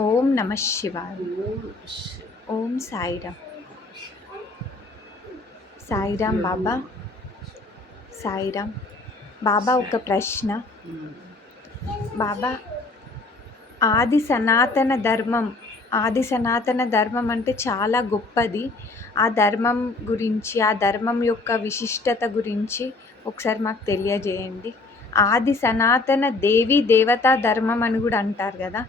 ఓం నమ శివాయ. ఓం శివ. ఓం సాయిరామ్. సాయిరామ్ బాబా. సాయిరామ్ బాబా. ఒక ప్రశ్న బాబా. ఆది సనాతన ధర్మం అంటే చాలా గొప్పది. ఆ ధర్మం గురించి, ఆ ధర్మం యొక్క విశిష్టత గురించి ఒకసారి మాకు తెలియజేయండి. ఆది సనాతన దేవీ దేవతా ధర్మం అని కూడా అంటారు కదా,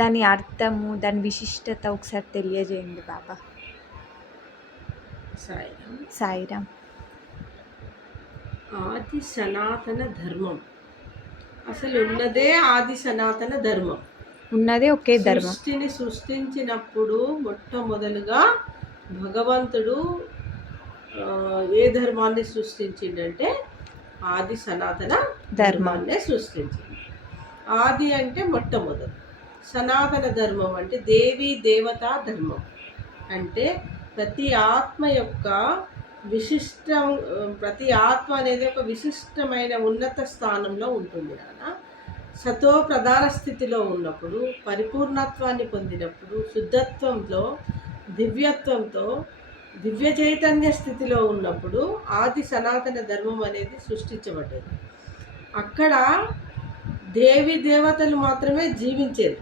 దాని అర్థము, దాని విశిష్టత ఒకసారి తెలియజేయండి బాబా. సాయిరామ్. సాయిరామ్. ఆది సనాతన ధర్మం అసలు ఉన్నదే ఆది సనాతన ధర్మం. ఉన్నదే ఒకే ధర్మం. సృష్టిని సృష్టించినప్పుడు మొట్టమొదలుగా భగవంతుడు ఏ ధర్మాన్ని సృష్టించిండంటే ఆది సనాతన ధర్మాన్నే సృష్టించింది. ఆది అంటే మొట్టమొదటి, సనాతన ధర్మం అంటే దేవీ దేవతా ధర్మం. అంటే ప్రతి ఆత్మ యొక్క ప్రతి ఆత్మ అనేది ఒక విశిష్టమైన ఉన్నత స్థానంలో ఉంటుంది నాన్న. సతో ప్రధాన స్థితిలో ఉన్నప్పుడు, పరిపూర్ణత్వాన్ని పొందినప్పుడు, శుద్ధత్వంతో, దివ్యత్వంతో, దివ్య చైతన్య స్థితిలో ఉన్నప్పుడు ఆది సనాతన ధర్మం అనేది సృష్టించబడ్డది. అక్కడ దేవి దేవతలు మాత్రమే జీవించేది.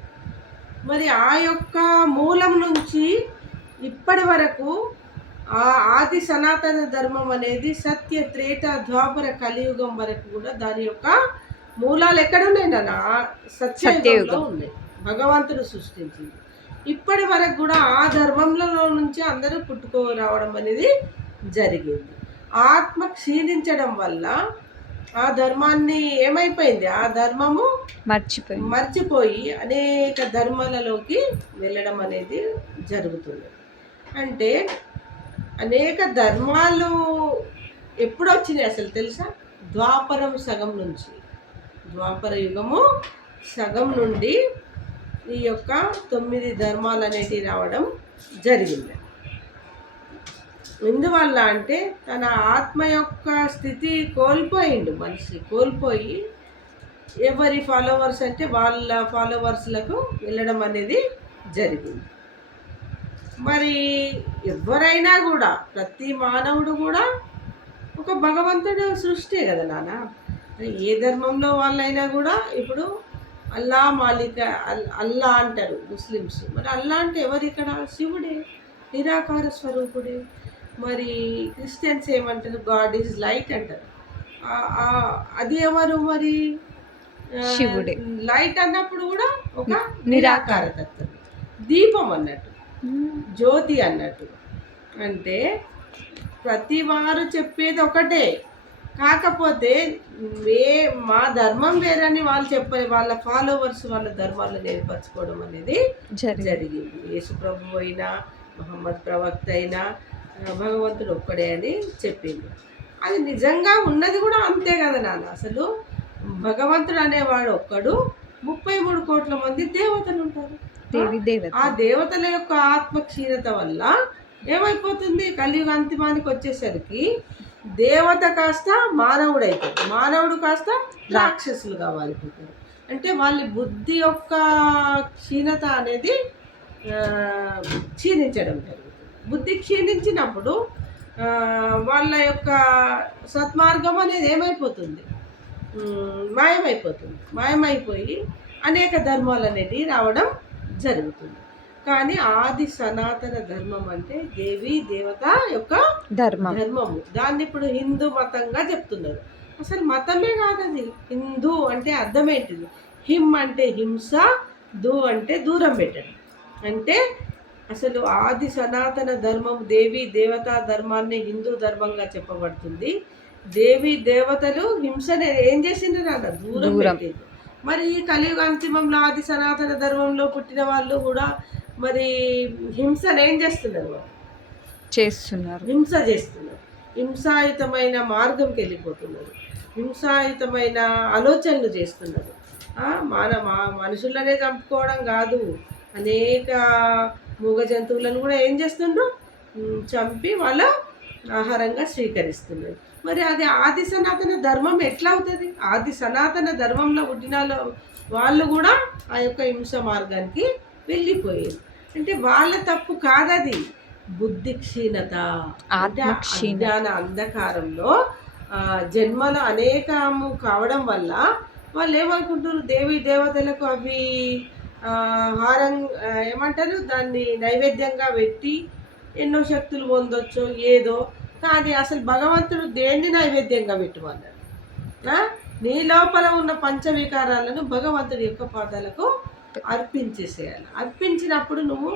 మరి ఆ యొక్క మూలం నుంచి ఇప్పటి వరకు ఆ ఆది సనాతన ధర్మం అనేది సత్య, త్రేత, ద్వాపర, కలియుగం వరకు కూడా దాని యొక్క మూలాలు ఎక్కడున్నాయి నాన్న? సత్యయుగంలో ఉన్నాయి. భగవంతుడు సృష్టించింది. ఇప్పటి వరకు కూడా ఆ ధర్మంలో నుంచి అందరూ పుట్టుకోరావడం అనేది జరిగింది. ఆత్మ క్షీణించడం వల్ల ఆ ధర్మాన్ని ఏమైపోయింది, ఆ ధర్మము మర్చిపోయి అనేక ధర్మాలలోకి వెళ్ళడం అనేది జరుగుతుంది. అంటే అనేక ధర్మాలు ఎప్పుడు వచ్చినాయి అసలు తెలుసా? ద్వాపరం సగం నుంచి, ద్వాపర యుగము సగం నుండి ఈ యొక్క 9 ధర్మాలు అనేటివి రావడం జరిగింది. ఎందువల్ల అంటే తన ఆత్మ యొక్క స్థితి కోల్పోయిండు. మనిషి కోల్పోయి ఎవరి ఫాలోవర్స్ అంటే వాళ్ళ ఫాలోవర్స్లకు వెళ్ళడం అనేది జరిగింది. మరి ఎవరైనా కూడా, ప్రతి మానవుడు కూడా ఒక భగవంతుడు సృష్టి కదా నాన్న. ఏ ధర్మంలో వాళ్ళైనా కూడా ఇప్పుడు అల్లా మాలిక, అల్లా అంటారు ముస్లిమ్స్. మరి అల్లా అంటే ఎవరు ఇక్కడ? శివుడే, నిరాకార స్వరూపుడే. మరి క్రిస్టియన్స్ ఏమంటారు? గాడ్ ఈజ్ లైట్ అంటారు. అది ఎవరు మరి? శివుడే. లైట్ అన్నప్పుడు కూడా ఒక నిరాకార తత్వం, దీపం అన్నట్టు, జ్యోతి అన్నట్టు. అంటే ప్రతి వారు చెప్పేది ఒకటే, కాకపోతే మా ధర్మం వేరని వాళ్ళు చెప్పారు. వాళ్ళ ఫాలోవర్స్ వాళ్ళ ధర్మాలను ఏర్పరచుకోవడం అనేది జరిగింది. యేసు ప్రభు అయినా, మహమ్మద్ ప్రవక్త అయినా భగవంతుడు ఒక్కడే అని చెప్పింది. అది నిజంగా ఉన్నది కూడా అంతే కదా నాన్న. అసలు భగవంతుడు అనేవాడు ఒక్కడు, 33 కోట్ల మంది దేవతలు ఉంటారు. ఆ దేవతల యొక్క ఆత్మ క్షీణత వల్ల ఏమైపోతుంది? కలియుగ అంతిమానికి వచ్చేసరికి దేవత కాస్త మానవుడైతాడు, మానవుడు కాస్త రాక్షసులుగా మారిపోతారు. అంటే వాళ్ళ బుద్ధి యొక్క క్షీణత అనేది క్షీణించడం జరుగుతుంది. బుద్ధి క్షీణించినప్పుడు వాళ్ళ యొక్క సత్మార్గం అనేది ఏమైపోతుంది? మాయమైపోతుంది. మాయమైపోయి అనేక ధర్మాలు అనేటివి రావడం జరుగుతుంది. కానీ ఆది సనాతన ధర్మం అంటే దేవి దేవత యొక్క ధర్మము. దాన్ని ఇప్పుడు హిందూ మతంగా చెప్తున్నారు. అసలు మతమే కాదు అది. హిందూ అంటే అర్థం ఏంటిది? హిమ్ అంటే హింస, దు అంటే దూరం పెట్టడం. అంటే అసలు ఆది సనాతన ధర్మం దేవి దేవతా ధర్మాన్ని హిందూ ధర్మంగా చెప్పబడుతుంది. దేవి దేవతలు హింసని ఏం చేసిండ్రు నాన్న? దూరం పెట్టేది. మరి ఈ కలియుగ అంతిమంలో ఆది సనాతన ధర్మంలో పుట్టిన వాళ్ళు కూడా మరి హింసను ఏం చేస్తున్నారు? హింస చేస్తున్నారు. హింసాయుతమైన మార్గంకి వెళ్ళిపోతున్నారు. హింసాయుతమైన ఆలోచనలు చేస్తున్నారు. మనుషులనే చంపుకోవడం కాదు, అనేక మూగ జంతువులను కూడా ఏం చేస్తుండ్రు? చంపి వాళ్ళ ఆహారంగా స్వీకరిస్తున్నారు. మరి అది ఆది సనాతన ధర్మం ఎట్లా అవుతుంది? ఆది సనాతన ధర్మంలో పుట్టిన వాళ్ళు కూడా ఆ యొక్క హింస మార్గానికి వెళ్ళిపోయారు. అంటే వాళ్ళ తప్పు కాదది, బుద్ధి క్షీణత. అంటే ఆత్మక్షీణ అజ్ఞాన అంధకారంలో జన్మలు అనేకము కావడం వల్ల వాళ్ళు ఏమనుకుంటారు, దేవి దేవతలకు అవి హారం, ఏమంటారు దాన్ని, నైవేద్యంగా పెట్టి ఎన్నో శక్తులు పొందొచ్చు ఏదో. కానీ అసలు భగవంతుడు దేన్ని నైవేద్యంగా పెట్టమన్నాడు? నీ లోపల ఉన్న పంచవికారాలను భగవంతుడి యొక్క పాదాలకు అర్పించేసేయాలి. అర్పించినప్పుడు నువ్వు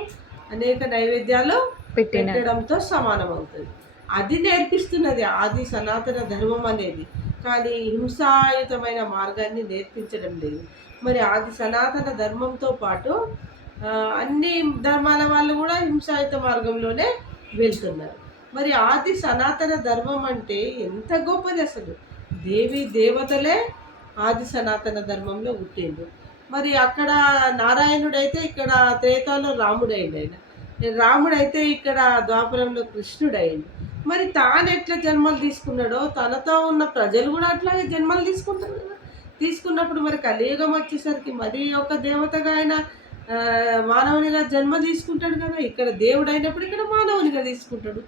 అనేక నైవేద్యాలు పెట్టడంతో సమానం అవుతుంది. అది నేర్పిస్తున్నది ఆది సనాతన ధర్మం అనేది. కానీ హింసాయుతమైన మార్గాన్ని నేర్పించడం లేదు. మరి ఆది సనాతన ధర్మంతో పాటు అన్ని ధర్మాల వాళ్ళు కూడా హింసాయుత మార్గంలోనే వెళ్తున్నారు. మరి ఆది సనాతన ధర్మం అంటే ఎంత గొప్పది అసలు. దేవి దేవతలే ఆది సనాతన ధర్మంలో పుట్టిండు. మరి అక్కడ నారాయణుడైతే ఇక్కడ త్రేతాలో రాముడైండు, రాముడైతే ఇక్కడ ద్వాపరంలో కృష్ణుడైండు. మరి తాను ఎట్లా జన్మలు తీసుకున్నాడో తనతో ఉన్న ప్రజలు కూడా అట్లాగే జన్మలు తీసుకుంటారు కదా. తీసుకున్నప్పుడు మరి కలియుగం వచ్చేసరికి మరి ఒక దేవతగా ఆయన మానవునిగా జన్మ తీసుకుంటాడు కదా. ఇక్కడ దేవుడు అయినప్పుడు ఇక్కడ మానవునిగా తీసుకుంటాడు.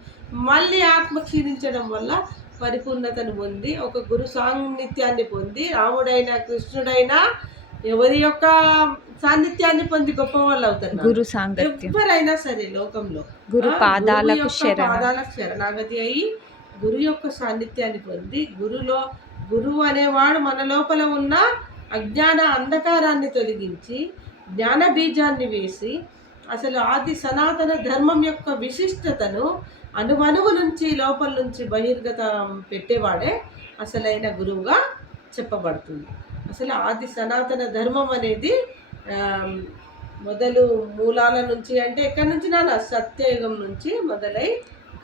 మళ్ళీ ఆత్మ క్షీణించడం వల్ల పరిపూర్ణతను పొంది ఒక గురు సాన్నిధ్యాన్ని పొంది, రాముడైనా కృష్ణుడైనా ఎవరి యొక్క సాన్నిధ్యాన్ని పొంది గొప్ప వాళ్ళు అవుతారు. గురు సాంగత్యం ఎవరైనా సరే లోకంలో గురు పాదాలకు శరణాగతి అయి గురు యొక్క సాన్నిధ్యాన్ని పొంది, గురువు అనేవాడు మన లోపల ఉన్న అజ్ఞాన అంధకారాన్ని తొలగించి జ్ఞాన బీజాన్ని వేసి అసలు ఆది సనాతన ధర్మం యొక్క విశిష్టతను అణువణువు నుంచి లోపల నుంచి బహిర్గతం పెట్టేవాడే అసలైన గురువుగా చెప్పబడుతుంది. అసలు ఆది సనాతన ధర్మం అనేది మొదలు మూలాల నుంచి, అంటే ఎక్కడి నుంచి నాన్న, సత్యయుగం నుంచి మొదలై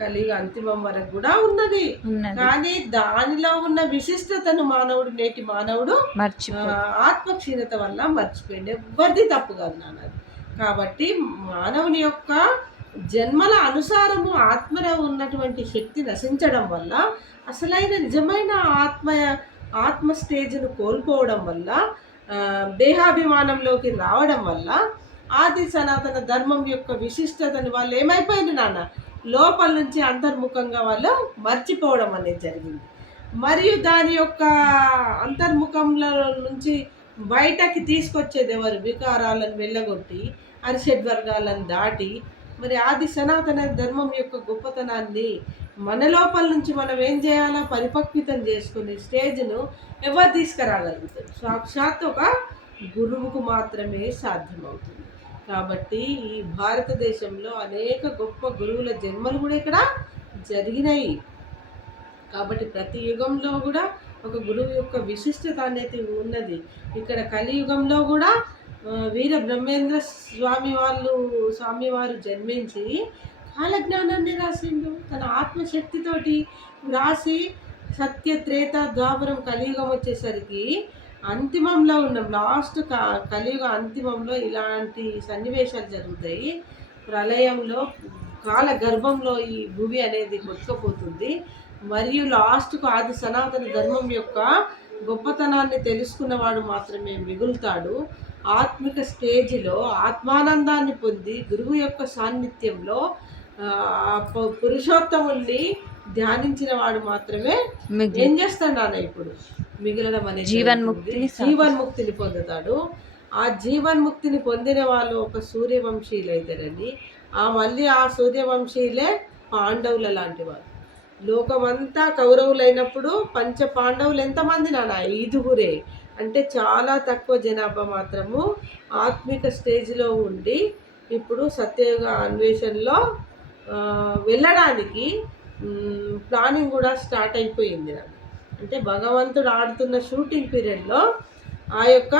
కలియుగ అంతిమం వరకు కూడా ఉన్నది. కానీ దానిలో ఉన్న విశిష్టతను మానవుడు, నేటి మానవుడు ఆత్మక్షీణత వల్ల మర్చిపోయింది. ఎవరిది తప్పు కాదు నాన్న. కాబట్టి మానవుని యొక్క జన్మల అనుసారము ఆత్మలో ఉన్నటువంటి శక్తి నశించడం వల్ల, అసలైన నిజమైన ఆత్మ స్టేజ్ను కోల్పోవడం వల్ల, దేహాభిమానంలోకి రావడం వల్ల ఆది సనాతన ధర్మం యొక్క విశిష్టతను వాళ్ళు ఏమైపోయింది నాన్న, లోపల నుంచి అంతర్ముఖంగా వాళ్ళు మర్చిపోవడం అనేది జరిగింది. మరియు దాని యొక్క అంతర్ముఖంలో నుంచి బయటకి తీసుకొచ్చేది ఎవరు? వికారాలను వెళ్ళగొట్టి అరిషడ్వర్గాలను దాటి మరి ఆది సనాతన ధర్మం యొక్క గొప్పతనాన్ని మన లోపల నుంచి మనం ఏం చేయాలో పరిపక్వితం చేసుకునే స్టేజ్ను ఎవరు తీసుకురాగలుగుతారు? సాక్షాత్ ఒక గురువుకు మాత్రమే సాధ్యమవుతుంది. కాబట్టి ఈ భారతదేశంలో అనేక గొప్ప గురువుల జన్మలు కూడా ఇక్కడ జరిగినాయి. కాబట్టి ప్రతి యుగంలో కూడా ఒక గురువు యొక్క విశిష్టత అనేది ఉన్నది. ఇక్కడ కలియుగంలో కూడా వీర బ్రహ్మేంద్ర స్వామివారు జన్మించి కాలజ్ఞానాన్ని రాసిండు. తన ఆత్మశక్తితోటి రాసి సత్య త్రేత ద్వాపరం కలియుగం వచ్చేసరికి అంతిమంలో ఉన్నాం. లాస్ట్ కలియుగ అంతిమంలో ఇలాంటి సన్నివేశాలు జరుగుతాయి. ప్రళయంలో కాల గర్భంలో ఈ భూమి అనేది కొట్టుకుపోతుంది. మరియు లాస్ట్కు ఆది సనాతన ధర్మం యొక్క గొప్పతనాన్ని తెలుసుకున్నవాడు మాత్రమే మిగులుతాడు. ఆత్మిక స్టేజిలో ఆత్మానందాన్ని పొంది గురువు యొక్క సాన్నిధ్యంలో పురుషోత్తముల్ని ధ్యానించిన వాడు మాత్రమే ఏం చేస్తాడు నాన్న ఇప్పుడు మిగిలడం అనేది జీవన్ముక్తిని పొందుతాడు. ఆ జీవన్ముక్తిని పొందిన వాళ్ళు ఒక సూర్యవంశీయులు అవుతారని, మళ్ళీ ఆ సూర్యవంశీయులే పాండవుల లాంటి వారు. లోకమంతా కౌరవులైనప్పుడు పంచ పాండవులు ఎంతమంది నాన్న? 5గురే. అంటే చాలా తక్కువ జనాభా మాత్రము ఆత్మిక స్టేజ్లో ఉండి ఇప్పుడు సత్యయుగ అన్వేషణలో వెళ్ళడానికి ప్లానింగ్ కూడా స్టార్ట్ అయిపోయింది నాకు. అంటే భగవంతుడు ఆడుతున్న షూటింగ్ పీరియడ్లో ఆ యొక్క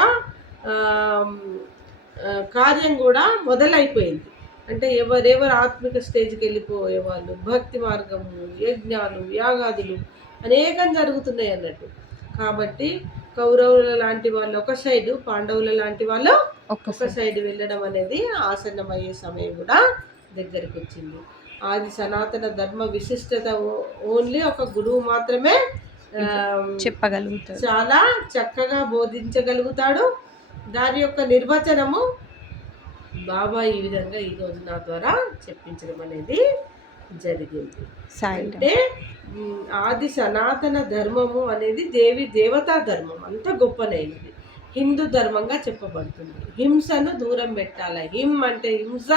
కార్యం కూడా మొదలైపోయింది. అంటే ఎవరెవరు ఆత్మిక స్టేజ్కి వెళ్ళిపోయేవాళ్ళు, భక్తి మార్గము, యజ్ఞాలు, యాగాదులు అనేకం జరుగుతున్నాయి అన్నట్టు. కాబట్టి కౌరవుల లాంటి వాళ్ళు ఒక సైడు, పాండవుల లాంటి వాళ్ళు ఒక సైడ్ వెళ్ళడం అనేది ఆసన్నమయ్యే సమయం కూడా దగ్గరికి వచ్చింది. ఆది సనాతన ధర్మ విశిష్టత ఓన్లీ ఒక గురువు మాత్రమే చెప్పగలుగుతాడు, చాలా చక్కగా బోధించగలుగుతాడు. దాని యొక్క నిర్వచనము బాబా ఈ విధంగా ఈరోజు నా ద్వారా చెప్పించడం అనేది జరిగింది. సాయిరామ్. అంటే ఆది సనాతన ధర్మము అనేది దేవి దేవతా ధర్మం అంత గొప్పనైనది. హిందూ ధర్మంగా చెప్పబడుతుంది. హింసను దూరం పెట్టాలి. హిం అంటే హింస,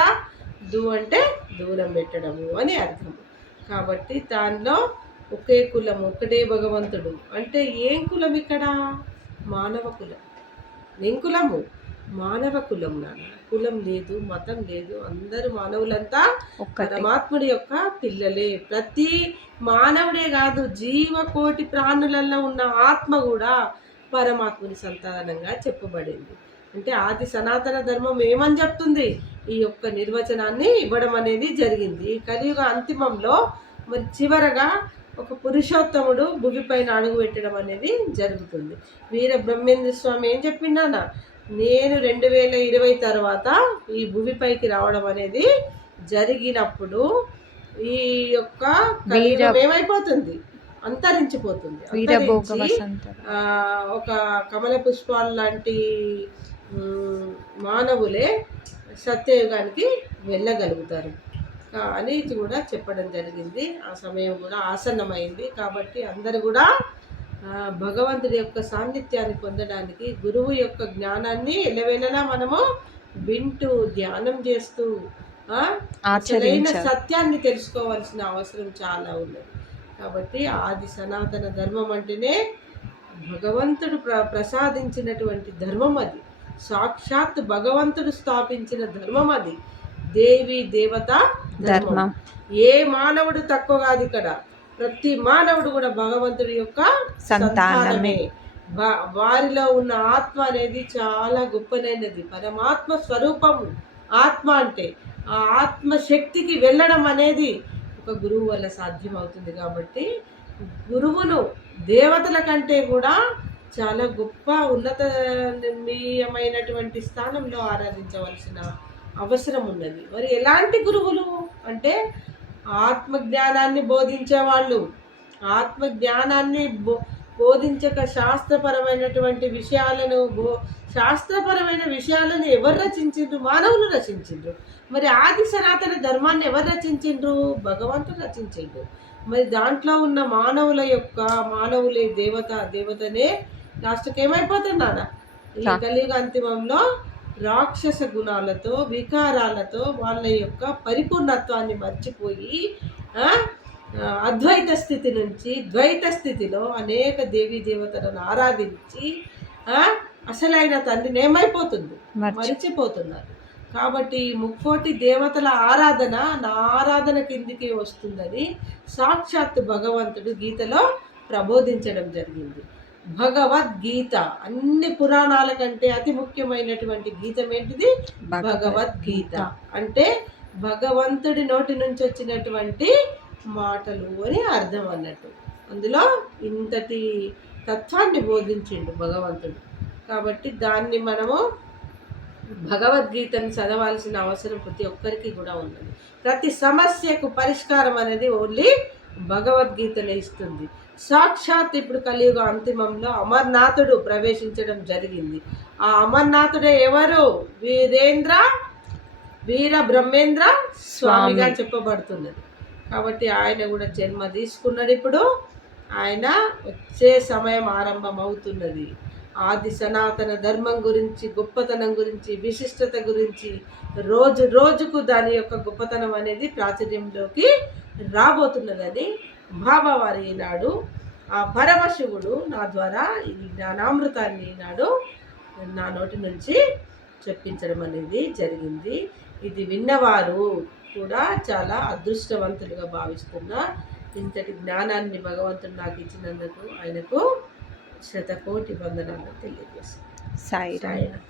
దు అంటే దూరం పెట్టడము అని అర్థము. కాబట్టి దానిలో ఒకే కులం, ఒకటే భగవంతుడు. అంటే ఏం కులం ఇక్కడ? మానవ కులం. ఏం కులము? మానవ కులం. నాన్న కులం లేదు, మతం లేదు, అందరూ మానవులంతా పరమాత్ముడి యొక్క పిల్లలే. ప్రతి మానవుడే కాదు, జీవకోటి ప్రాణులలో ఉన్న ఆత్మ కూడా పరమాత్ముని సంతానంగా చెప్పబడింది. అంటే ఆది సనాతన ధర్మం ఏమని చెప్తుంది? ఈ యొక్క నిర్వచనాన్ని ఇవ్వడం అనేది జరిగింది. కలియుగ అంతిమంలో మరి చివరగా ఒక పురుషోత్తముడు భూమిపైన అడుగు పెట్టడం అనేది జరుగుతుంది. వీర బ్రహ్మేంద్ర స్వామి ఏం చెప్పిండానా? నేను 2020 తర్వాత ఈ భూమిపైకి రావడం అనేది జరిగినప్పుడు ఈ యొక్క కలియుగం ఏమైపోతుంది? అంతరించిపోతుంది. ఒక కమల పుష్పాలు లాంటి మానవులే సత్యయుగానికి వెళ్ళగలుగుతారు అని కూడా చెప్పడం జరిగింది. ఆ సమయం కూడా ఆసన్నమైంది. కాబట్టి అందరు కూడా భగవంతుడి యొక్క సాన్నిధ్యాన్ని పొందడానికి గురువు యొక్క జ్ఞానాన్ని ఎల్లవేళలా మనము వింటూ ధ్యానం చేస్తూ అసలైన సత్యాన్ని తెలుసుకోవాల్సిన అవసరం చాలా ఉన్నది. కాబట్టి ఆది సనాతన ధర్మం అంటేనే భగవంతుడు ప్రసాదించినటువంటి ధర్మం అది. సాక్షాత్ భగవంతుడు స్థాపించిన ధర్మం అది. దేవి దేవత ధర్మం. ఏ మానవుడు తక్కువ కాదు ఇక్కడ. ప్రతి మానవుడు కూడా భగవంతుడి యొక్క సంతానమే. వారిలో ఉన్న ఆత్మ అనేది చాలా గొప్పనైనది. పరమాత్మ స్వరూపము ఆత్మ. అంటే ఆ ఆత్మ శక్తికి వెళ్ళడం అనేది ఒక గురువు వల్ల సాధ్యమవుతుంది. కాబట్టి గురువును దేవతల కంటే కూడా చాలా గొప్ప ఉన్నతమైనటువంటి స్థానంలో ఆరాధించవలసిన అవసరం ఉన్నది. మరి ఎలాంటి గురువులు అంటే ఆత్మజ్ఞానాన్ని బోధించేవాళ్ళు. ఆత్మజ్ఞానాన్ని బోధించక శాస్త్రపరమైనటువంటి విషయాలను ఎవరు రచించిండ్రు? మానవులు రచించిండ్రు. మరి ఆది సనాతన ధర్మాన్ని ఎవరు రచించిండ్రు? భగవంతుడు రచించిండ్రు. మరి దాంట్లో ఉన్న మానవులే దేవతనే లాస్ట్కి ఏమైపోతున్నాడా? ఈ కలియుగ అంతిమంలో రాక్షస గుణాలతో, వికారాలతో వాళ్ళ యొక్క పరిపూర్ణత్వాన్ని మర్చిపోయి అద్వైత స్థితి నుంచి ద్వైత స్థితిలో అనేక దేవీ దేవతలను ఆరాధించి అసలైన తండ్రిని ఏమైపోతుంది? మరిచిపోతున్నారు. కాబట్టి 30 దేవతల ఆరాధన నా ఆరాధన కిందికి వస్తుందని సాక్షాత్ భగవంతుడు గీతలో ప్రబోధించడం జరిగింది. భగవద్గీత అన్ని పురాణాల కంటే అతి ముఖ్యమైనటువంటి గీతం ఏంటిది? భగవద్గీత. అంటే భగవంతుడి నోటి నుంచి వచ్చినటువంటి మాటలు అని అర్థం అన్నట్టు. అందులో ఇంతటి తత్వాన్ని బోధించిండు భగవంతుడు. కాబట్టి దాన్ని మనము భగవద్గీతను చదవాల్సిన అవసరం ప్రతి ఒక్కరికి కూడా ఉన్నది. ప్రతి సమస్యకు పరిష్కారం అనేది ఓన్లీ భగవద్గీతనే ఇస్తుంది. సాక్షాత్ ఇప్పుడు కలియుగ అంతిమంలో అమర్నాథుడు ప్రవేశించడం జరిగింది. ఆ అమర్నాథుడే ఎవరు? వీర బ్రహ్మేంద్ర స్వామిగా చెప్పబడుతున్నది. కాబట్టి ఆయన కూడా జన్మ తీసుకున్నాడు. ఇప్పుడు ఆయన వచ్చే సమయం ఆరంభం అవుతున్నది. ఆది సనాతన ధర్మం గురించి, గొప్పతనం గురించి, విశిష్టత గురించి రోజు రోజుకు దాని యొక్క గొప్పతనం అనేది ప్రాచుర్యంలోకి రాబోతున్నదని బాబావారి ఈనాడు ఆ పరమశివుడు నా ద్వారా ఈ జ్ఞానామృతాన్ని ఈనాడు నా నోటి నుంచి చెప్పించడం అనేది జరిగింది. ఇది విన్నవారు కూడా చాలా అదృష్టవంతులుగా భావిస్తున్నా. ఇంతటి జ్ఞానాన్ని భగవంతుడు నాకు ఇచ్చినందుకు ఆయనకు శతకోటి వందనాలు తెలియజేస్తాను. సాయిరామ్.